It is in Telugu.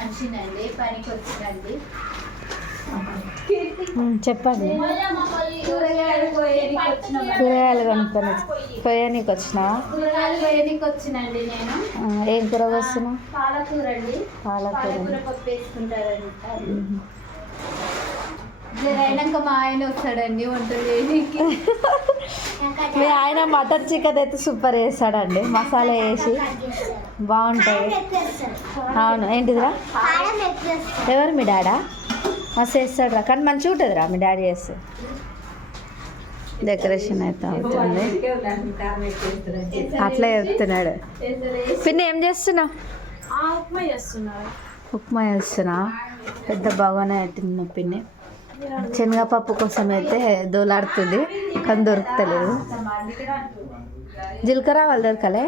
మనిషినండి, పనికి వచ్చినండి. చెప్పండి. కూరగాయలు కొయ్యనీకి వచ్చినావా? కూరగాయలు కొయ్యనీకి వచ్చినండి నేను. ఏం కూర వస్తున్నావు? పాలకూర అండి. పాలకూర పప్పు వేసుకుంటారండి. అయినాక మా ఆయన వస్తాడండి వంట చేయడానికి. మీ ఆయన మటన్ చికెన్ అయితే సూపర్ వేస్తాడండి, మసాలా వేసి బాగుంటుంది. అవును. ఏంటిదిరా? ఎవరు? మీ డాడా? మస్తు వేస్తాడురా, కానీ మంచిగా ఉంటుందిరా మీ డాడీ చేస్తే. డెకరేషన్ అయితే అవుతుంది, అట్లా చెప్తున్నాడు. పిన్ని ఏం చేస్తున్నావు? ఉప్మా చేస్తున్నా. పెద్ద బాగానే అవుతుంది పిన్ని. శనగపప్పు కోసం అయితే దోలాడుతుంది, కానీ దొరుకుతలేదు. జీలకర్ర వాళ్ళు దొరకలే.